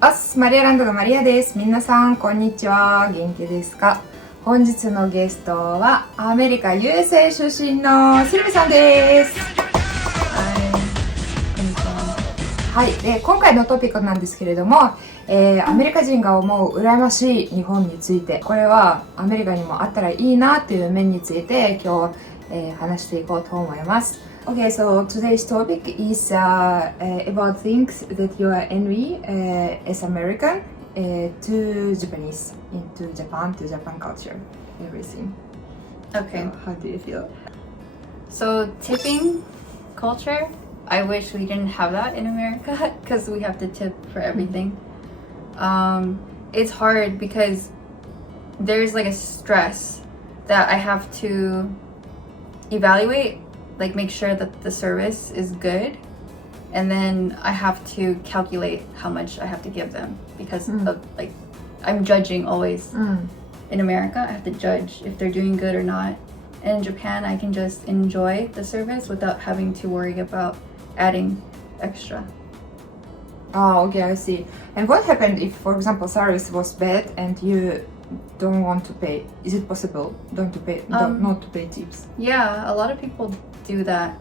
アスマリアランドのマリアです。皆さんこんにちは。元気ですか？本日のゲストはアメリカ USA 出身のスルミさんです。こんにちは。はい、で今回のトピックなんですけれども、アメリカ人が思う羨ましい日本について、これはアメリカにもあったらいいなっていう面について今日、話していこうと思います。Okay, so today's topic is about things that you are envy as American to Japanese, into Japan, to Japan culture, everything. Okay. So how do you feel? So tipping culture, I wish we didn't have that in America because we have to tip for everything. It's hard because there's like a stress that I have to evaluate, like make sure that the service is good, and then I have to calculate how much I have to give them because of like I'm judging always. In America, I have to judge if they're doing good or not. And in Japan, I can just enjoy the service without having to worry about adding extra. Oh, okay, I see. And what happened if, for example, service was bad and you don't want to pay? Is it possible not to pay tips? Yeah, a lot of people do that.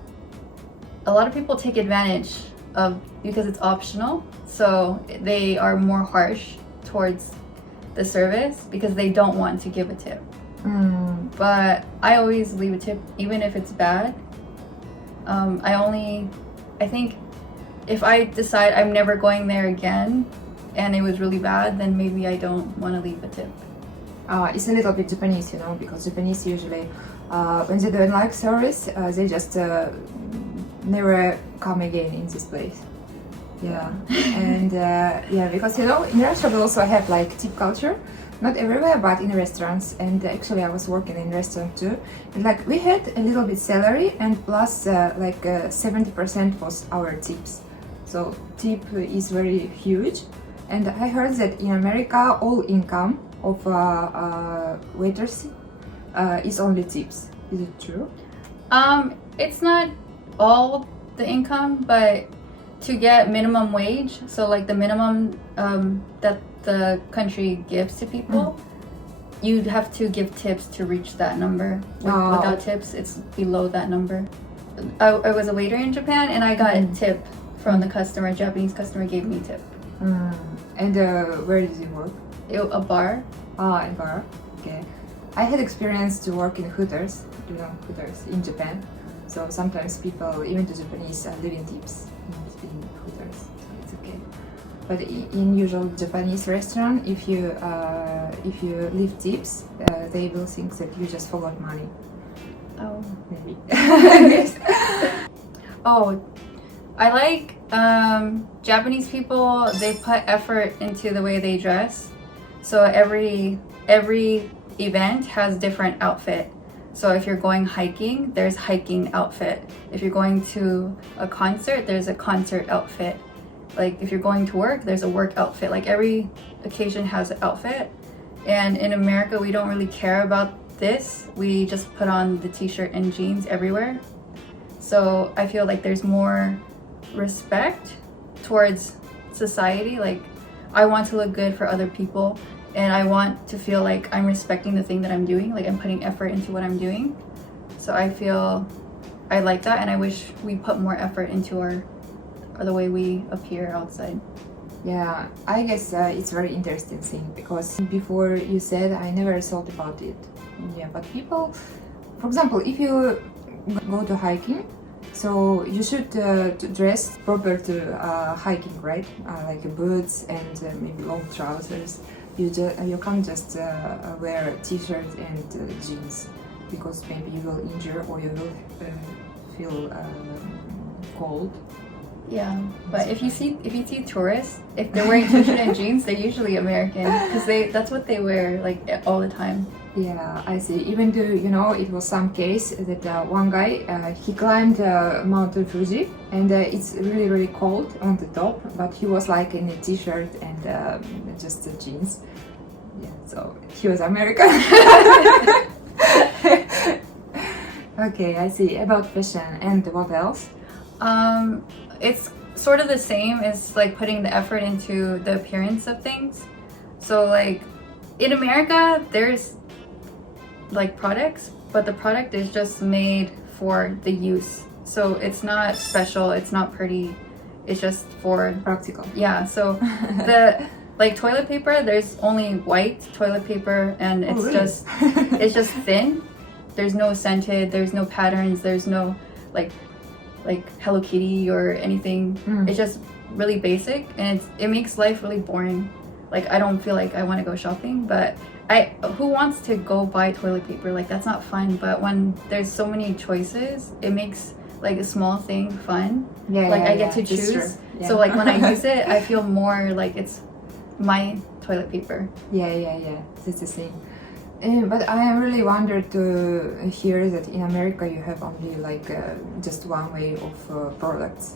A lot of people take advantage of because it's optional, so they are more harsh towards the service because they don't want to give a tip. But I always leave a tip even if it's bad. I think if I decide I'm never going there again and it was really bad, then maybe I don't want to leave a tip. It's a little bit Japanese, because Japanese usually, when they don't like service, they just never come again in this place. Yeah, and because in Russia we also have like tip culture, not everywhere, but in restaurants. And actually, I was working in restaurant too. And like we had a little bit salary, and plus 70% was our tips. So tip is very huge. And I heard that in America, all income of waiters is only tips. Is it true? It's not all the income, but to get minimum wage, so like the minimum that the country gives to people, you'd have to give tips to reach that number. Without tips, it's below that number. I was a waiter in Japan and I got a tip from the customer. Japanese customer gave me a tip. And where did you work? A bar. In bar. Okay. I had experience to work in Hooters, Hooters in Japan. So sometimes people, even the Japanese, are leaving tips in Hooters, so it's okay. But in usual Japanese restaurant, if you leave tips, they will think that you just forgot money. Oh, Maybe. Oh, I like Japanese people. They put effort into the way they dress. So every event has different outfit. So if you're going hiking, there's hiking outfit. If you're going to a concert, there's a concert outfit. Like if you're going to work, there's a work outfit. Like every occasion has an outfit. And in America, we don't really care about this. We just put on the t-shirt and jeans everywhere. So I feel like there's more respect towards society. Like I want to look good for other people. And I want to feel like I'm respecting the thing that I'm doing, like I'm putting effort into what I'm doing. So I feel I like that, and I wish we put more effort into the way we appear outside. Yeah, I guess it's very interesting thing because before you said I never thought about it. Yeah, but people, for example, if you go to hiking, so you should dress proper to hiking, right? Like boots and maybe long trousers. You can't just wear a t-shirt and jeans because maybe you will injure or you will feel cold. Yeah, but if you see tourists, if they're wearing t-shirt and jeans, they're usually American because that's what they wear like all the time. Yeah, I see. Even though, it was some case that one guy, he climbed Mount Fuji and it's really, really cold on the top, but he was like in a t-shirt and just jeans. Yeah, so he was American. Okay, I see. About fashion and what else? It's sort of the same as like putting the effort into the appearance of things. So like in America, there's like products, but the product is just made for the use. So it's not special, it's not pretty, it's just for Practical. yeah. So the like toilet paper, there's only white toilet paper, and it's really? it's just thin. There's no scented, there's no patterns, there's no like Hello Kitty or anything. It's just really basic, and it makes life really boring. Like I don't feel like I want to go shopping, but who wants to go buy toilet paper? Like that's not fun. But when there's so many choices, it makes like a small thing fun. Yeah, like yeah, I get to that's true. choose. Yeah. So like when I use it, I feel more like it's my toilet paper. Yeah. That's the thing. But I really wondered to hear that in America you have only like just one way of products,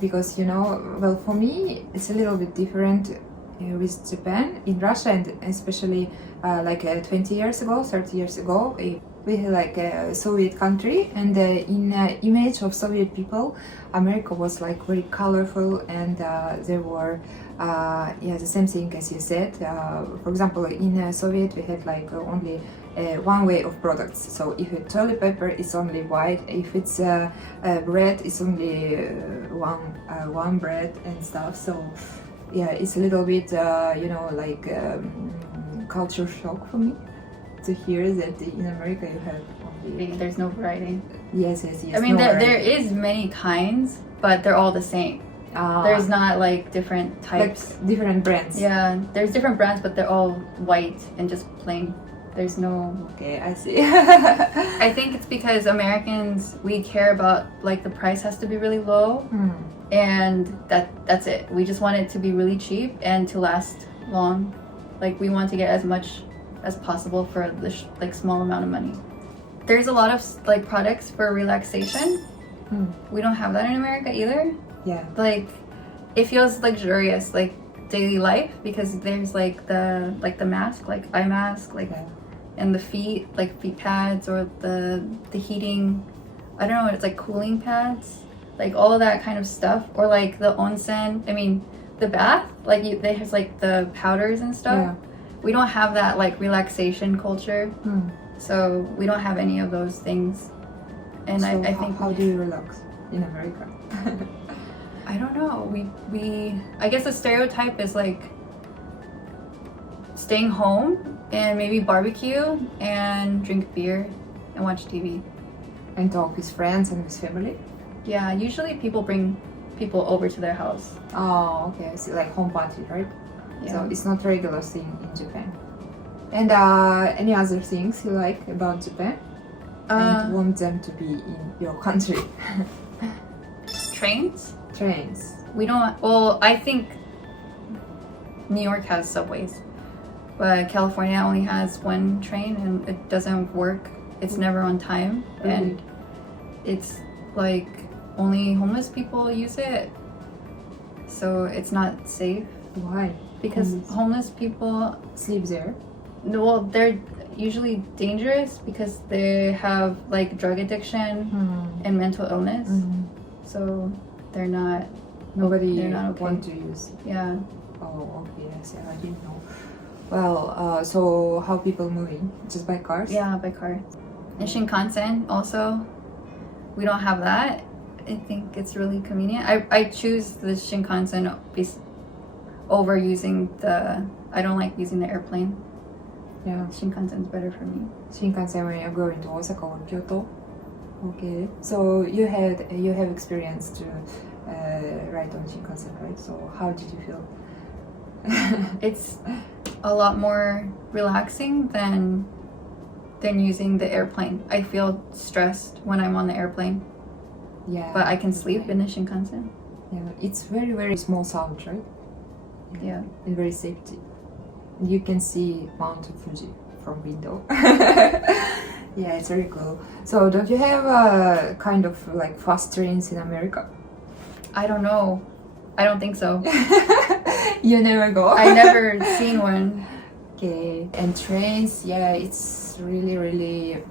because you know, well, for me it's a little bit different with Japan. In Russia, and especially like 20 years ago, 30 years ago, we had like a Soviet country, and in image of Soviet people, America was like very colorful, and there were the same thing as you said. For example, in Soviet we had like only one way of products. So if it's toilet paper, it's only white. If it's bread, it's only one bread and stuff. So yeah, it's a little bit you know, like culture shock for me to hear that in America you have only There's no variety. yes. I mean, no there variety. is many kinds, but they're all the same. There's not like different types. like different brands. Yeah, there's different brands, but they're all white and just plain. There's no. Okay, I see. I think it's because Americans, we care about like the price has to be really low, and that's it. We just want it to be really cheap and to last long. Like we want to get as much as possible for the like small amount of money. There's a lot of like products for relaxation. We don't have that in America either. Yeah. Like it feels luxurious, like daily life, because there's like the mask, like eye mask, like and the feet, like feet pads, or the heating, I don't know what it's like, cooling pads, like all of that kind of stuff, or like the onsen. I mean, the bath, like they have like the powders and stuff. Yeah. We don't have that like relaxation culture, so we don't have any of those things. And So I think how do you relax in America? I don't know. We I guess the stereotype is like staying home and maybe barbecue and drink beer and watch TV. And talk with friends and with family? Yeah, usually people bring people over to their house. Oh, okay. I see, like home party, right? Yeah. So it's not regular thing in Japan. And any other things you like about Japan and want them to be in your country? Trains? Trains. We don't. Well, I think New York has subways, but California only has one train and it doesn't work. It's never on time, and it's like only homeless people use it, so it's not safe. Why? Because homeless people, Sleep there? well, they're usually dangerous because they have like drug addiction and mental illness, so they're not. Nobody They're not okay. want to use. Yeah. Oh, okay. I see. I didn't know. Well, so how people moving? Just by cars? Yeah, by car. And Shinkansen also, we don't have that. I think it's really convenient. I choose the Shinkansen over using I don't like using the airplane. Yeah. Shinkansen's better for me. Shinkansen when you're going to Osaka or Kyoto. Okay. So you have experience to ride on Shinkansen, right? So how did you feel? It's a lot more relaxing than using the airplane. I feel stressed when I'm on the airplane, Yeah. but I can sleep in the Shinkansen. Yeah. It's very, very small sound, right? Yeah. And very safety. You can see Mount Fuji from window. Yeah, it's very cool. So don't you have a kind of like fast trains in America? I don't know. I don't think so. You never go. I never seen one. Okay, and trains, yeah, it's really, really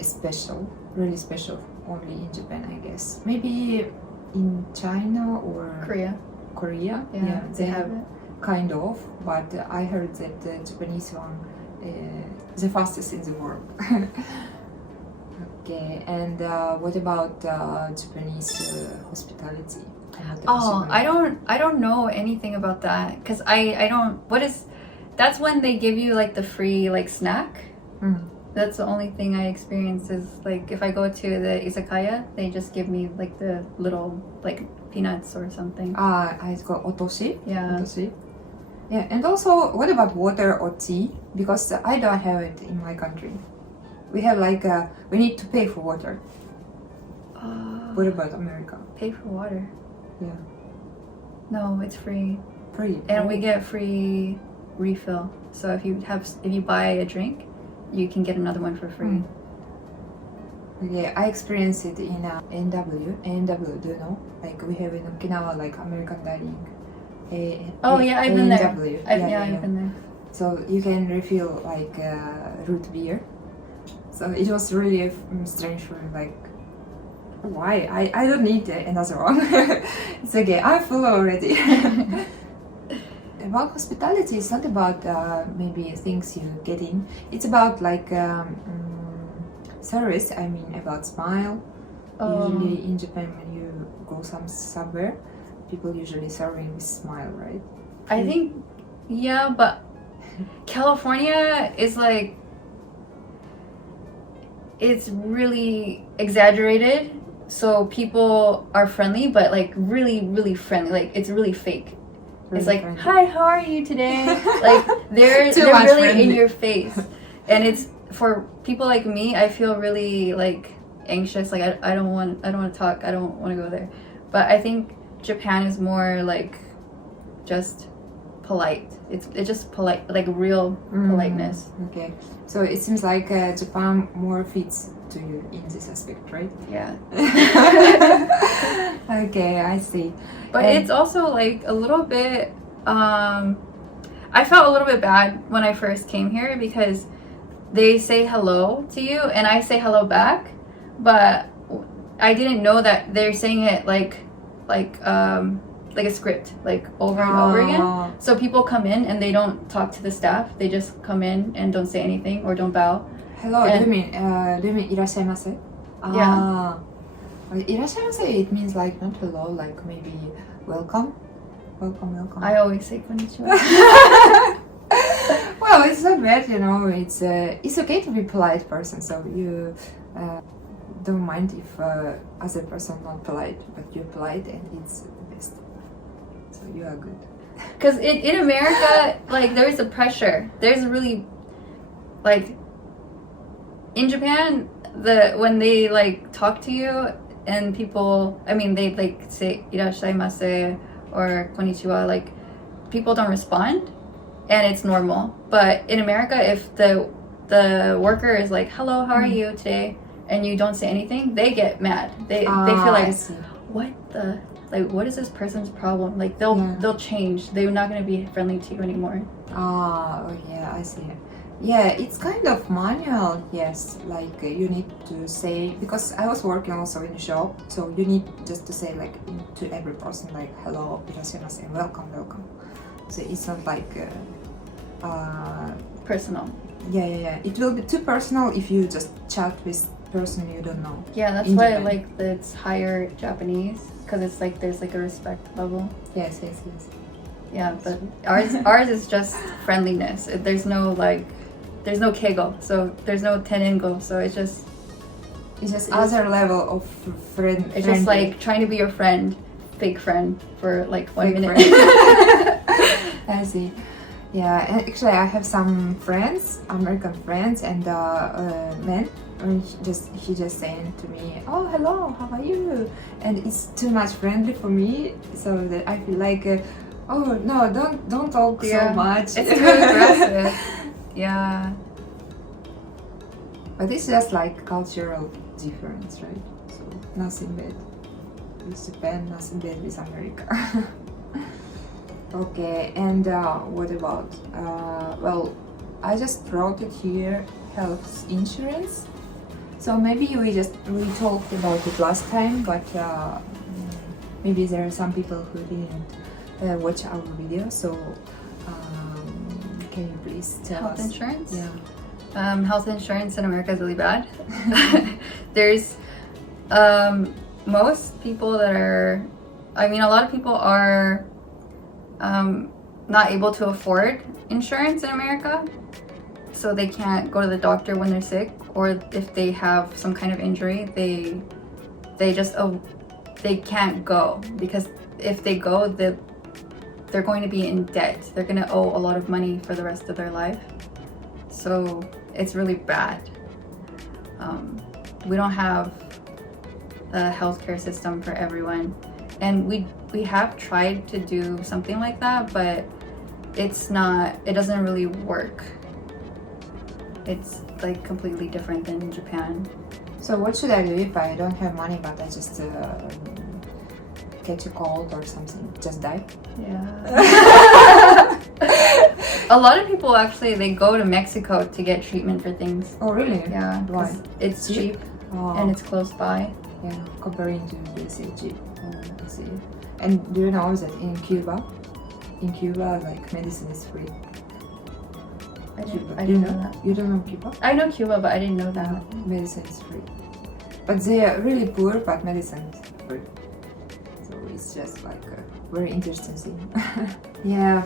special. Really special only in Japan, I guess. Maybe in China or Korea. Korea. Yeah, they have it. Kind of, but I heard that the Japanese one the fastest in the world. Okay, and what about Japanese hospitality? Oh, I don't know anything about that because I don't. That's when they give you like the free like snack. Mm. That's the only thing I experience is like if I go to the izakaya, they just give me like the little like peanuts or something. It's called otoshi. Yeah. Otoshi. Yeah, and also, what about water or tea? Because I don't have it in my country. We have like we need to pay for water. What about America? Pay for water? Yeah, No, it's free, free. and we get free refill. So if you buy a drink, you can get another one for free. Mm. Okay, I experienced it in NW. NW, do you know? Like we have in Okinawa, like American dining. I've been there. NW. I've been there. So you can refill like root beer. So it was really strange for me, like why? I don't need another one. It's okay, I'm full already. About hospitality, it's not about maybe things you get in. It's about like service. I mean about smile. Usually in Japan, when you go somewhere, people usually serving with smile, right? I think, yeah, but California is like, it's really exaggerated. So people are friendly, but like really, really friendly. Like it's really fake. It's like, friendly. hi, how are you today? Like they're Too much really friendly. in your face, and it's for people like me. I feel really like anxious. Like I don't want to talk. I don't want to go there. But I think Japan is more like just polite. It's just polite, like real politeness. Okay, so it seems like Japan more fits to you in this aspect, right? Yeah. Okay, I see. But And- it's also like a little bit I felt a little bit bad when I first came here because they say hello to you and I say hello back, but I didn't know that they're saying it like a script, like over and over again. So people come in and they don't talk to the staff. They just come in and don't say anything or don't bow. Hello, And- do you mean いらっしゃいませ? Yeah. いらっしゃいませ it means like not hello, like maybe welcome. Welcome. I always say konnichiwa. Well, it's not bad, you know. It's okay to be polite person, so you don't mind if other person not polite, but you're polite and it's the best. So you are good. Because in America, like, there's a pressure. There's really, like, in Japan, when they, like, talk to you and people, I mean, they, like, say, irashaimase or konnichiwa, like, people don't respond and it's normal. But in America, if the worker is like, hello, how are you today? And you don't say anything, they get mad. They feel I like, see. what is this person's problem? Like Yeah. they'll change. They're not gonna be friendly to you anymore. Oh yeah, I see. Yeah, it's kind of manual, yes. Like you need to say, because I was working also in a shop, so you need just to say like to every person like hello, irashimasen, welcome. So it's not like Personal. yeah. It will be too personal if you just chat with person you don't know. Yeah, that's In why I Japan. like that it's higher Japanese because it's like there's like a respect level. Yes. Yeah, but ours is just friendliness. There's no keigo, so there's no teningo. So it's just Other level of friend. it's just like trying to be your friend, fake friend for like 1 Fake minute. I see. Yeah, and actually I have some friends, American friends, and men. And he just saying to me, "Oh, hello, how are you?" And it's too much friendly for me, so that I feel like, "Oh no, don't talk Yeah, so much." It's too aggressive. Yeah. But it's just like cultural difference, right? So nothing bad with Japan, nothing bad with America. Okay, and what about? Well, I just wrote it here, health insurance. So maybe we talked about it last time, but maybe there are some people who didn't watch our video, so can you please tell Health us? insurance? Yeah. Health insurance in America is really bad. There's most people that are, I mean, a lot of people are not able to afford insurance in America, so they can't go to the doctor when they're sick, or if they have some kind of injury, they just they can't go, because if they go, they're going to be in debt. They're going to owe a lot of money for the rest of their life. So it's really bad. We don't have a healthcare system for everyone, and we have tried to do something like that, but it doesn't really work. It's like completely different than in Japan. So what should I do if I don't have money but I just catch a cold or something, just die? Yeah. A lot of people actually, they go to Mexico to get treatment for things. Oh really? Yeah, Why? 'cause it's cheap Oh, and it's close by. yeah, comparing to USA cheap. I see. And do you know that in Cuba, like medicine is free? I Cuba. didn't know that. You don't know Cuba? I know Cuba, but I didn't know that. Medicine is free. But they are really poor, but medicine is free. So it's just like a very interesting thing. Yeah.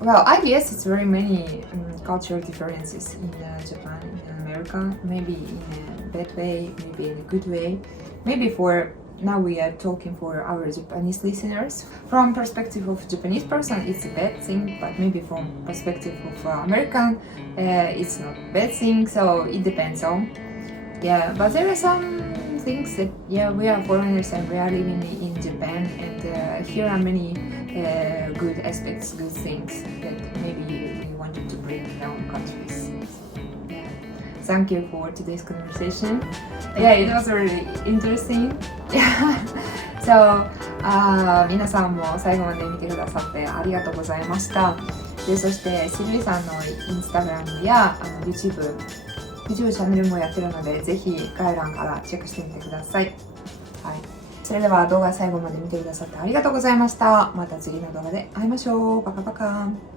Well, I guess it's very many cultural differences in Japan and America. Maybe in a bad way, maybe in a good way. Maybe for now we are talking for our Japanese listeners. From perspective of Japanese person, it's a bad thing, but maybe from perspective of American, it's not a bad thing. So it depends on. Yeah, but there are some things that we are foreigners and we are living in Japan, and here are many good aspects, good things that maybe we wanted to bring in our countries. Yeah. Thank you for today's conversation. Yeah, it was really interesting. So, 皆さんも最後まで見てくださってありがとうございました。で、そしてシルビさんのインスタグラムやYouTube チャンネルもやってるので、ぜひ概要欄からチェックしてみてください。はい。それでは動画最後まで見てくださってありがとうございました。また次の動画で会いましょう。パカパカ。